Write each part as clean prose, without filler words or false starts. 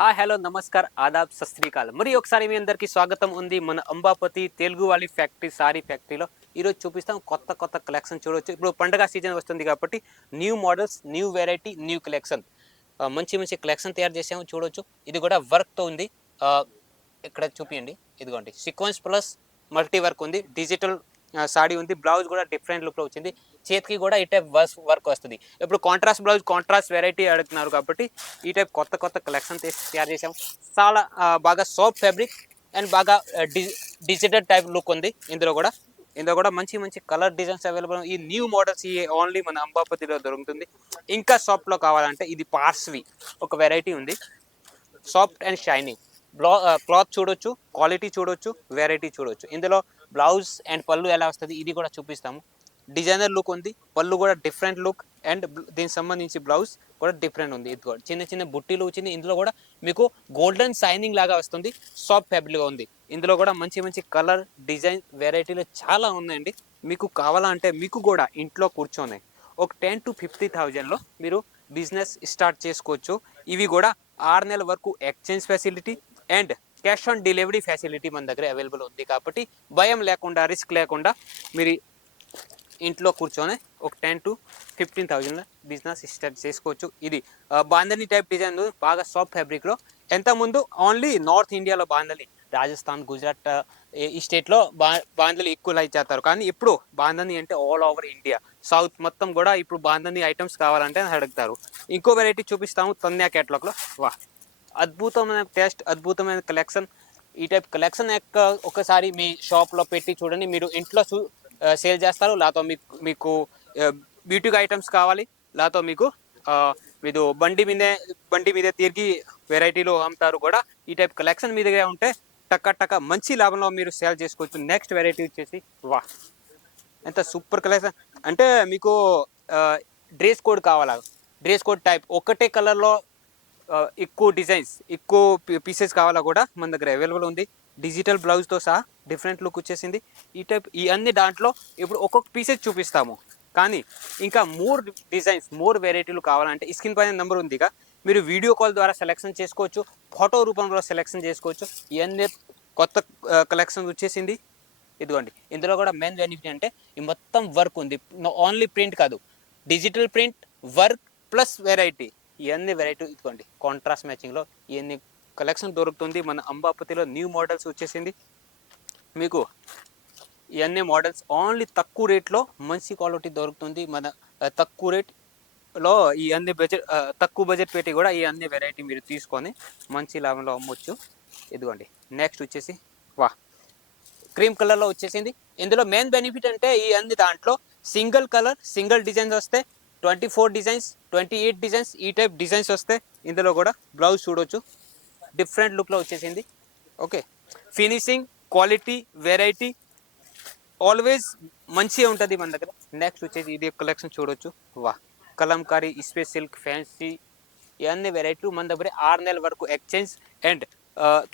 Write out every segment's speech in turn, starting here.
Hi hello namaskar Aadab సత్ శ్రీ అకాల్ మరి ఒకసారి మీ అందరికీ స్వాగతం ఉంది మన అంబాపతి తెలుగు వాళ్ళ ఫ్యాక్టరీ సారీ ఫ్యాక్టరీలో ఈరోజు చూపిస్తాం కొత్త కొత్త కలెక్షన్ చూడవచ్చు. ఇప్పుడు పండగ సీజన్ వస్తుంది కాబట్టి new models new variety new collection మంచి మంచి కలెక్షన్ తయారు చేసాము చూడవచ్చు. ఇది కూడా వర్క్తో ఉంది. ఇక్కడ చూపియండి, ఇదిగోండి సీక్వెన్స్ ప్లస్ మల్టీ వర్క్ ఉంది, డిజిటల్ సాడీ ఉంది, బ్లౌజ్ కూడా డిఫరెంట్ లుక్లో వచ్చింది, చేతికి కూడా ఈ టైప్ వర్క్ వస్తుంది. ఇప్పుడు కాంట్రాస్ట్ బ్లౌజ్ కాంట్రాస్ట్ వెరైటీ అడుగుతున్నారు కాబట్టి ఈ టైప్ కొత్త కొత్త కలెక్షన్ తయారు చేసాం. చాలా బాగా సాఫ్ట్ ఫ్యాబ్రిక్ అండ్ బాగా డిజిటల్ టైప్ లుక్ ఉంది. ఇందులో కూడా మంచి మంచి కలర్ డిజైన్స్ అవైలబుల్. ఈ న్యూ మోడల్స్ ఈ ఓన్లీ మన అంబాపతిలో దొరుకుతుంది. ఇంకా సాఫ్ట్లో కావాలంటే ఇది పార్స్వి ఒక వెరైటీ ఉంది, సాఫ్ట్ అండ్ షైనింగ్. క్లాత్ చూడొచ్చు, క్వాలిటీ చూడొచ్చు, వెరైటీ చూడొచ్చు. ఇందులో బ్లౌజ్ అండ్ పళ్ళు ఎలా వస్తుంది ఇది కూడా చూపిస్తాము. డిజైనర్ లుక్ ఉంది, పళ్ళు కూడా డిఫరెంట్ లుక్ అండ్ దీనికి సంబంధించి బ్లౌజ్ కూడా డిఫరెంట్ ఉంది. ఇది కూడా చిన్న చిన్న బుట్టీలు వచ్చింది. ఇందులో కూడా మీకు గోల్డెన్ షైనింగ్ లాగా వస్తుంది, సాఫ్ట్ ఫ్యాబ్రిక్గా ఉంది. ఇందులో కూడా మంచి మంచి కలర్ డిజైన్ వెరైటీలు చాలా ఉన్నాయండి. మీకు కావాలంటే మీకు కూడా ఇంట్లో కూర్చొని ఒక 10 to 50,000లో మీరు బిజినెస్ స్టార్ట్ చేసుకోవచ్చు. ఇవి కూడా 6 నెలల వరకు exchange facility and cash on delivery facility మన దగ్గర అవైలబుల్ ఉంది. కాబట్టి భయం లేకుండా, రిస్క్ లేకుండా మీరు ఇంట్లో కూర్చొని ఒక 10 to 15,000 బిజినెస్ స్టార్ట్ చేసుకోవచ్చు. ఇది బాంధని టైప్ డిజైన్ బాగా సాఫ్ట్ ఫ్యాబ్రిక్లో. ఎంతకుముందు ఓన్లీ నార్త్ ఇండియాలో బాంధని, రాజస్థాన్, గుజరాత్ ఈ స్టేట్లో బాంధని ఎక్కువ లైక్ చేస్తారు. కానీ ఇప్పుడు బాంధని అంటే ఆల్ ఓవర్ ఇండియా, సౌత్ మొత్తం కూడా ఇప్పుడు బాంధని ఐటమ్స్ కావాలంటే అడుగుతారు. ఇంకో వెరైటీ చూపిస్తాము తన్యా క్యాటలాగ్లో. వా, అద్భుతమైన టేస్ట్, అద్భుతమైన కలెక్షన్. ఈ టైప్ కలెక్షన్ ఒకసారి మీ షాప్లో పెట్టి చూడండి. మీరు ఇంట్లో సేల్ చేస్తారు, లేకపోతే మీకు బ్యూటీ ఐటమ్స్ కావాలి, లేకపోతే మీరు బండి మీదే తిరిగి వెరైటీలో అమ్ముతారు కూడా. ఈ టైప్ కలెక్షన్ మీ దగ్గర ఉంటే టక్క మంచి లాభంలో మీరు సేల్ చేసుకోవచ్చు. నెక్స్ట్ వెరైటీ వచ్చేసి వా, ఎంత సూపర్ కలెక్షన్ అంటే మీకు డ్రెస్ కోడ్ కావాలా, డ్రెస్ కోడ్ టైప్ ఒకటే కలర్లో ఎక్కువ డిజైన్స్, ఎక్కువ పీసెస్ కావాలా కూడా మన దగ్గర అవైలబుల్ ఉంది. డిజిటల్ బ్లౌజ్తో సహా డిఫరెంట్ లుక్ వచ్చేసింది. ఈ టైప్ ఈ అన్ని దాంట్లో ఇప్పుడు ఒక్కొక్క పీసెస్ చూపిస్తాము. కానీ ఇంకా మోర్ డిజైన్స్, మోర్ వెరైటీలు కావాలంటే స్క్రీన్ పైన నెంబర్ ఉందిగా, మీరు వీడియో కాల్ ద్వారా సెలెక్షన్ చేసుకోవచ్చు, ఫోటో రూపంలో సెలెక్షన్ చేసుకోవచ్చు. ఇవన్నీ కొత్త కలెక్షన్ వచ్చేసింది. ఇదిగోండి, ఇందులో కూడా మెయిన్ బెనిఫిట్ అంటే ఈ మొత్తం వర్క్ ఉంది. ఓన్లీ ప్రింట్ కాదు, digital print, work plus variety. ఇవన్నీ వెరైటీ ఇదిగోండి కాంట్రాస్ట్ మ్యాచింగ్లో ఇవన్నీ కలెక్షన్ దొరుకుతుంది. మన అంబాపతిలో న్యూ మోడల్స్ వచ్చేసింది. మీకు ఇవన్నీ మోడల్స్ ఓన్లీ తక్కువ రేట్లో మంచి క్వాలిటీ దొరుకుతుంది. మన తక్కువ రేట్లో ఈ అన్ని తక్కువ బడ్జెట్ పెట్టి కూడా ఈ అన్ని వెరైటీ మీరు తీసుకొని మంచి లాభంలో అమ్మొచ్చు. ఇదిగోండి నెక్స్ట్ వచ్చేసి వా, క్రీమ్ కలర్లో వచ్చేసింది. ఇందులో మెయిన్ బెనిఫిట్ అంటే ఈ అన్ని దాంట్లో సింగిల్ కలర్ సింగిల్ డిజైన్స్ వస్తే 24 డిజైన్స్, 28 డిజైన్స్ ఈ టైప్ డిజైన్స్ వస్తే. ఇందులో కూడా బ్లౌజ్ చూడవచ్చు, డిఫరెంట్ లుక్లో వచ్చేసింది. Okay, finishing, quality, variety always మంచిగా ఉంటుంది మన దగ్గర. నెక్స్ట్ వచ్చేసి ఇది కలెక్షన్ చూడవచ్చు. వా, కలంకారీ, స్పేస్ సిల్క్, ఫ్యాన్సీ ఇవన్నీ వెరైటీలు మన దగ్గర 6 నెలల వరకు exchange and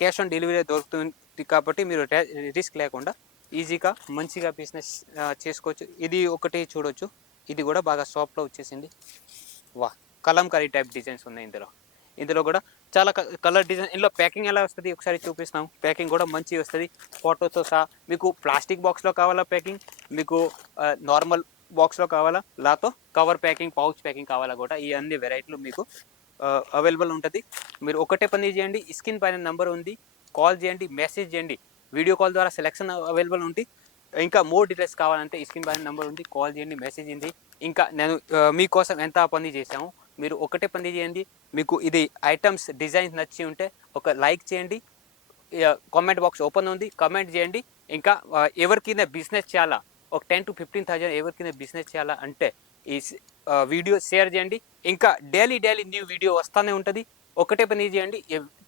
cash on delivery దొరుకుతుంది. కాబట్టి మీరు రిస్క్ లేకుండా ఈజీగా మంచిగా బిజినెస్ చేసుకోవచ్చు. ఇది ఒకటి చూడవచ్చు, ఇది కూడా బాగా సాఫ్ట్లో వచ్చేసింది. వా, కలంకారీ టైప్ డిజైన్స్ ఉన్నాయి ఇందులో కూడా చాలా కలర్ డిజైన్. ఇందులో ప్యాకింగ్ ఎలా వస్తుంది ఒకసారి చూపిస్తాం. ప్యాకింగ్ కూడా మంచిగా వస్తుంది, ఫోటోతో సహా. మీకు ప్లాస్టిక్ బాక్స్లో కావాలా ప్యాకింగ్, మీకు నార్మల్ బాక్స్లో కావాలా, లేకపోతే కవర్ ప్యాకింగ్, పౌచ్ ప్యాకింగ్ కావాలా కూడా ఈ అన్ని వెరైటీలు మీకు అవైలబుల్ ఉంటుంది. మీరు ఒకటే పని చేయండి, స్క్రీన్ పైన నెంబర్ ఉంది, కాల్ చేయండి, మెసేజ్ చేయండి. వీడియో కాల్ ద్వారా సెలెక్షన్ అవైలబుల్ ఉంది. ఇంకా మోర్ డీటెయిల్స్ కావాలంటే స్క్రీన్ పైన నెంబర్ ఉంది, కాల్ చేయండి, మెసేజ్ చేయండి. ఇంకా నేను మీకోసం ఎంత పని చేసాము, మీరు ఒకటే పని చేయండి. మీకు ఇది ఐటమ్స్ డిజైన్స్ నచ్చి ఉంటే ఒక లైక్ చేయండి, కామెంట్ బాక్స్ ఓపెన్ ఉంది, కామెంట్ చేయండి. ఇంకా ఎవరికైనా బిజినెస్ చేయాలా, ఒక 10 to 15,000 ఎవరికైనా బిజినెస్ చేయాలా అంటే ఈ వీడియో షేర్ చేయండి. ఇంకా డైలీ న్యూ వీడియో వస్తూనే ఉంటుంది. ఒకటే పని చేయండి,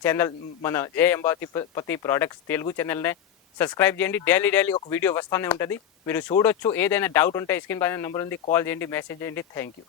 ఛానల్ మన జై అంబాపతి ప్రోడక్ట్స్ తెలుగు ఛానల్నే సబ్స్క్రైబ్ చేయండి. డైలీ ఒక వీడియో వస్తూనే ఉంటుంది, మీరు చూడొచ్చు. ఏదైనా డౌట్ ఉంటే స్క్రీన్ పైన నెంబర్ ఉంది, కాల్ చేయండి, మెసేజ్ చేయండి. Thank you.